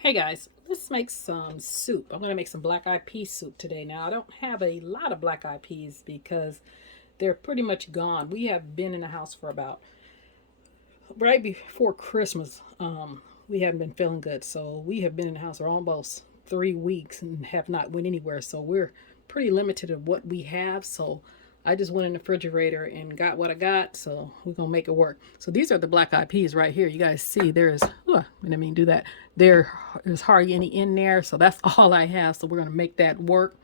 Hey guys, let's make some soup. I'm going to make some black eye pea soup today. Now, I don't have a lot of black eye peas because they're pretty much gone. We have been in the house for about right before Christmas. We haven't been feeling good, so we have been in the house for almost 3 weeks and have not went anywhere. So we're pretty limited of what we have. So I just went in the refrigerator and got what I got. So we're gonna make it work. So these are the black eyed peas right here. You guys see there's, I didn't mean do that. There's hardly any in there. So that's all I have. So we're gonna make that work.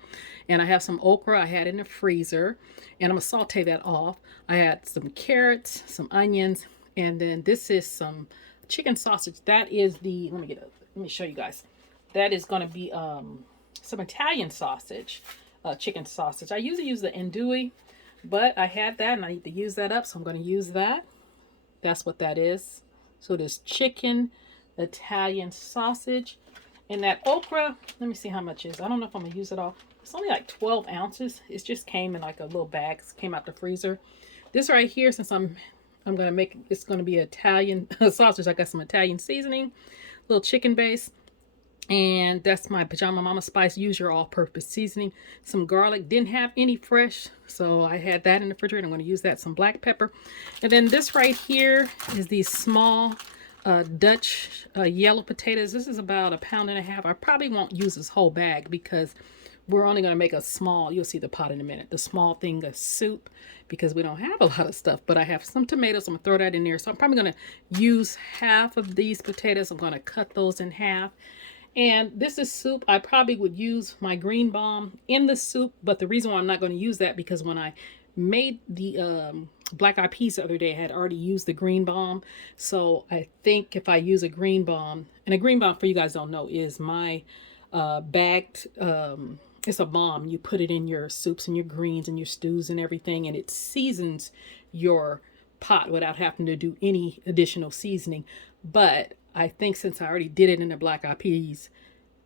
And I have some okra I had in the freezer, and I'm gonna saute that off. I had some carrots, some onions, and then this is some chicken sausage. That is the, let me show you guys. That is going to be some Italian sausage, chicken sausage. I usually use the andouille, but I had that and I need to use that up, so I'm going to use that. That's what that is. So this chicken Italian sausage. And that okra, let me see how much it is. I don't know if I'm going to use it all. It's only like 12 ounces. It just came in like a little bag. It came out the freezer. This right here, since I'm going to make, it's going to be Italian sausage. I got some Italian seasoning, little chicken base, and that's my Pajama Mama spice. Use your all-purpose seasoning. Some garlic. Didn't have any fresh, so I had that in the refrigerator. I'm going to use that. Some black pepper. And then this right here is these small Dutch yellow potatoes. This is about 1.5 pounds. I probably won't use this whole bag because we're only going to make a small, you'll see the pot in a minute, the small thing of soup, because we don't have a lot of stuff. But I have some tomatoes. I'm going to throw that in there. So I'm probably going to use half of these potatoes. I'm going to cut those in half. And this is soup. I probably would use my green balm in the soup. But the reason why I'm not going to use that, because when I made the black eyed peas the other day, I had already used the green balm. So I think if I use a green balm, and a green balm, for you guys don't know, is my bagged, it's a balm. You put it in your soups and your greens and your stews and everything, and it seasons your pot without having to do any additional seasoning. But I think since I already did it in the black eyed peas,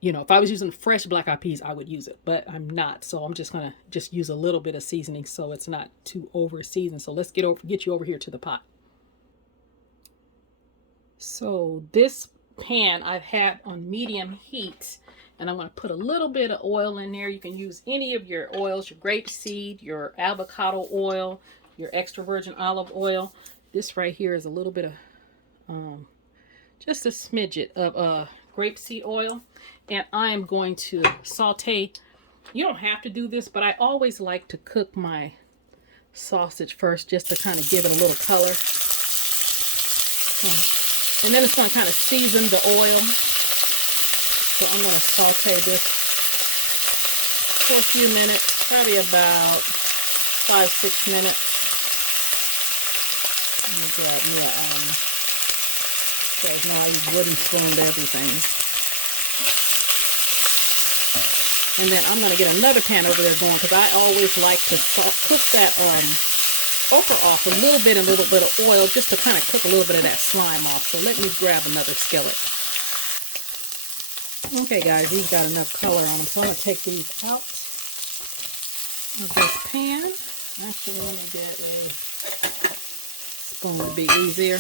you know, if I was using fresh black eyed peas, I would use it, but I'm not. So I'm just gonna use a little bit of seasoning so it's not too over seasoned. So let's get you over here to the pot. So this pan I've had on medium heat, and I'm going to put a little bit of oil in there. You can use any of your oils, your grapeseed, your avocado oil, your extra virgin olive oil. This right here is a little bit of, just a smidget of grapeseed oil. And I am going to saute. You don't have to do this, but I always like to cook my sausage first just to kind of give it a little color. And then it's going to kind of season the oil. So I'm going to saute this for a few minutes, probably about 5-6 minutes. Let me grab me a, you guys know I use wooden spoon to everything. And then I'm going to get another pan over there going, because I always like to cook that okra off a little bit of oil, just to kind of cook a little bit of that slime off. So let me grab another skillet. Okay guys, these got enough color on them, so I'm going to take these out of this pan. Actually, let me get a spoon to be easier.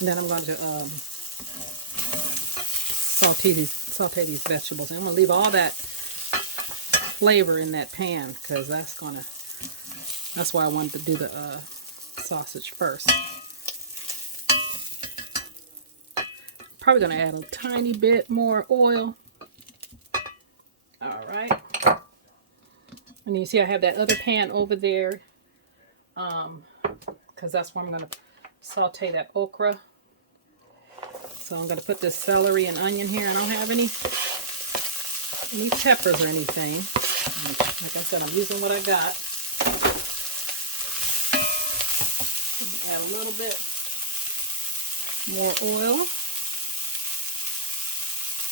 And then I'm going to saute these vegetables. And I'm going to leave all that flavor in that pan, because that's why I wanted to do the sausage first. Probably going to add a tiny bit more oil. All right. And you see I have that other pan over there, because that's where I'm going to saute that okra. So I'm going to put this celery and onion here. I don't have any peppers or anything. Like I said, I'm using what I got. Add a little bit more oil.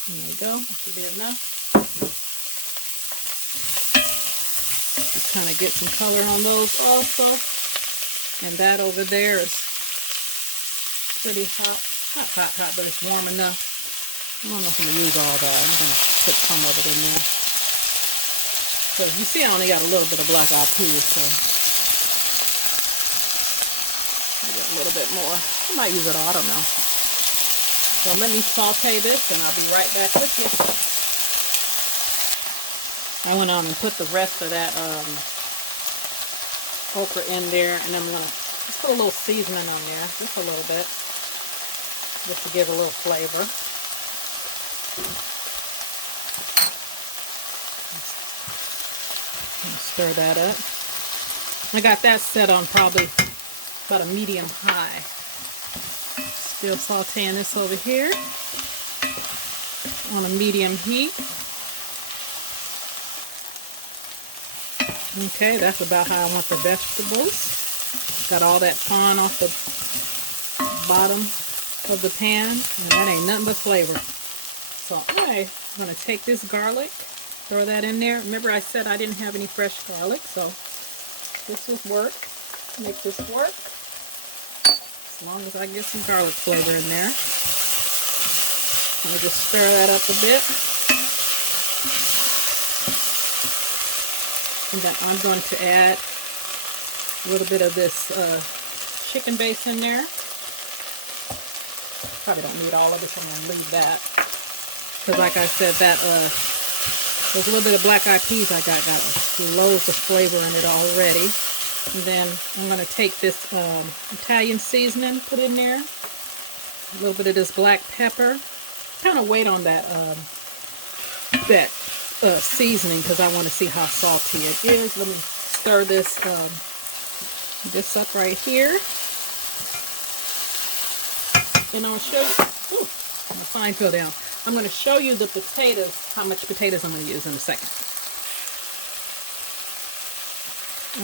There you go. That should be enough. Just kind of get some color on those also. And that over there is pretty hot. Not hot, but it's warm enough. I don't know if I'm going to use all that. I'm going to put some of it in there. Because you see I only got a little bit of black eyed peas, so get a little bit more. I might use it all, I don't know. So let me saute this and I'll be right back with you. I went on and put the rest of that okra in there, and I'm gonna just put a little seasoning on there, just a little bit, just to give a little flavor. Stir that up. I got that set on probably about a medium high. Still sauteing this over here on a medium heat. Okay, that's about how I want the vegetables. Got all that fond off the bottom of the pan, and that ain't nothing but flavor. So I'm going to take this garlic, throw that in there. Remember I said I didn't have any fresh garlic, so this will work. Make this work. As long as I get some garlic flavor in there. Let me just stir that up a bit. And then I'm going to add a little bit of this chicken base in there. Probably don't need all of it, so I'm going to leave that. Because like I said, that there's a little bit of black eyed peas I got loads of flavor in it already. And then I'm going to take this Italian seasoning, put in there. A little bit of this black pepper. Kind of wait on that seasoning because I want to see how salty it is. Let me stir this up right here. And I'll show you, ooh, my sign fell down. I'm going to show you the potatoes, how much potatoes I'm going to use in a second.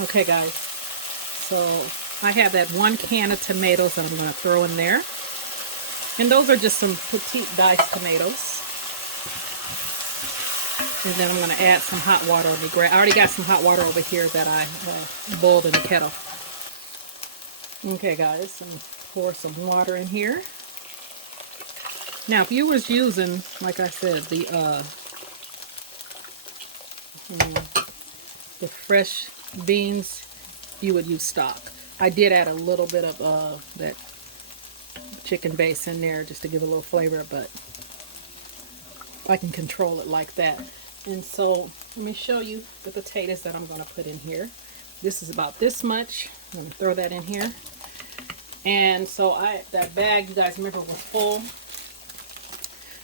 Okay guys, so I have that 1 can of tomatoes that I'm going to throw in there. And those are just some petite diced tomatoes. And then I'm going to add some hot water on the I already got some hot water over here that I boiled in the kettle. Okay guys, and pour some water in here. Now if you was using, like I said, the fresh beans, you would use stock. I did add a little bit of that chicken base in there just to give a little flavor, but I can control it like that. And so let me show you the potatoes that I'm going to put in here. This is about this much. I'm going to throw that in here. And so that bag, you guys remember, was full.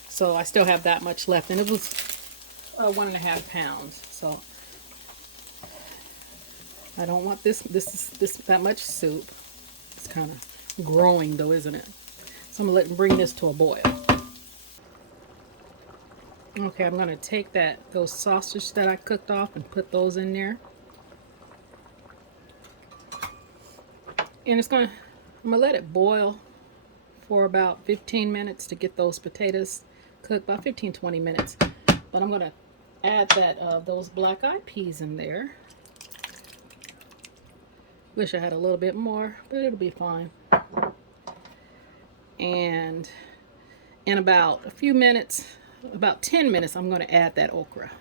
So I still have that much left, and it was 1.5 pounds. So I don't want that much soup. It's kind of growing though, isn't it? So I'm gonna bring this to a boil. Okay, I'm gonna take those sausage that I cooked off and put those in there. And I'm gonna let it boil for about 15 minutes to get those potatoes cooked, about 15-20 minutes. But I'm gonna add those black eyed peas in there. Wish I had a little bit more, but it'll be fine. And in about a few minutes, about 10 minutes, I'm going to add that okra.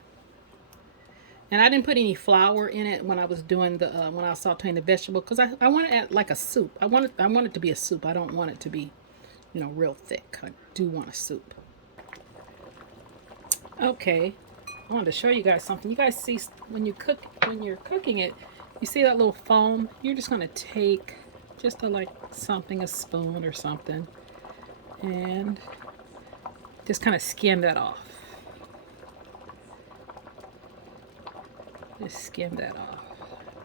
And I didn't put any flour in it when I was doing when I was sauteing the vegetable, because I want to add like a soup. I want it to be a soup. I don't want it to be, real thick. I do want a soup. Okay, I wanted to show you guys something. You guys see when you're cooking it, you see that little foam? You're just going to take just a spoon or something, and just kind of skim that off. Just skim that off.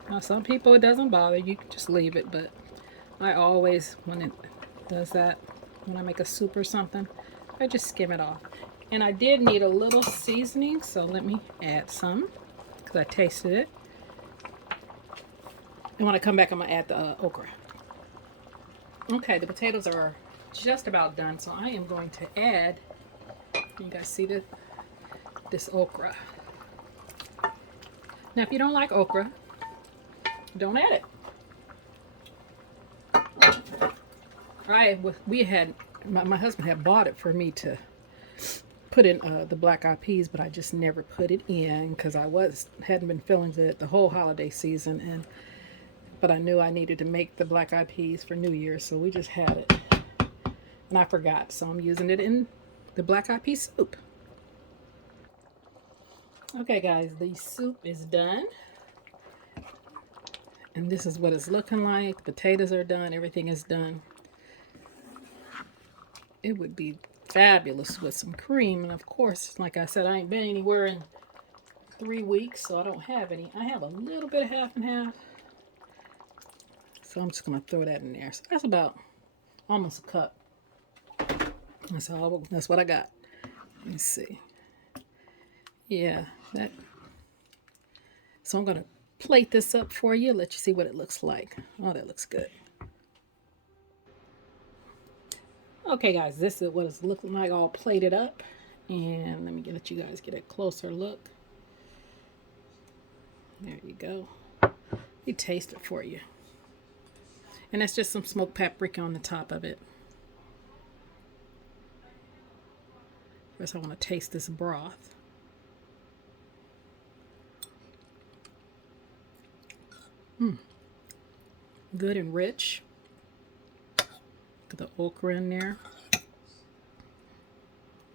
Now some people it doesn't bother, you can just leave it, but I always, when it does that, when I make a soup or something, I just skim it off. And I did need a little seasoning, so let me add some, because I tasted it. And when I come back, I'm going to add the okra. Okay, the potatoes are just about done, so I am going to add, you guys see this okra. Now, if you don't like okra, don't add it. My husband had bought it for me to put in the black eyed peas, but I just never put it in because I hadn't been feeling it the whole holiday season, and But I knew I needed to make the black eyed peas for New Year's, so we just had it. And I forgot, so I'm using it in the black eyed pea soup. Okay guys, the soup is done. And this is what it's looking like. The potatoes are done, everything is done. It would be fabulous with some cream. And of course, like I said, I ain't been anywhere in 3 weeks, so I don't have any. I have a little bit of half and half. So I'm just gonna throw that in there. So that's about almost a cup. That's what I got. Let me see. Yeah, that. So I'm gonna plate this up for you, let you see what it looks like. Oh, that looks good. Okay guys, this is what it's looking like all plated up. And let me let you guys get a closer look. There you go. Let me taste it for you. And that's just some smoked paprika on the top of it. First I want to taste this broth. Good and rich. Got the okra in there.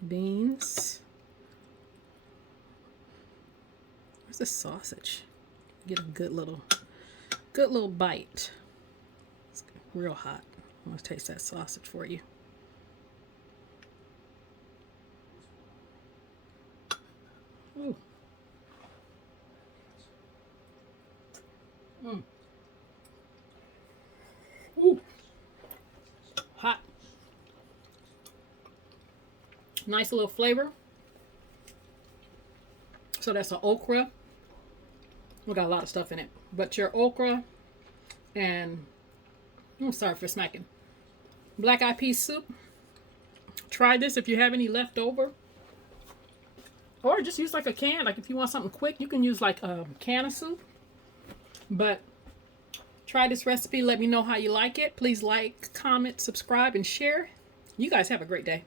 Beans. Where's the sausage? Get a good little bite. It's real hot. I want to taste that sausage for you. Ooh. Ooh. Hot. Nice little flavor. So that's an okra. We got a lot of stuff in it. But your okra and, I'm sorry for smacking, black eyed pea soup. Try this if you have any left over. Or just use like a can. Like if you want something quick, you can use like a can of soup. But try this recipe. Let me know how you like it. Please like, comment, subscribe, and share. You guys have a great day.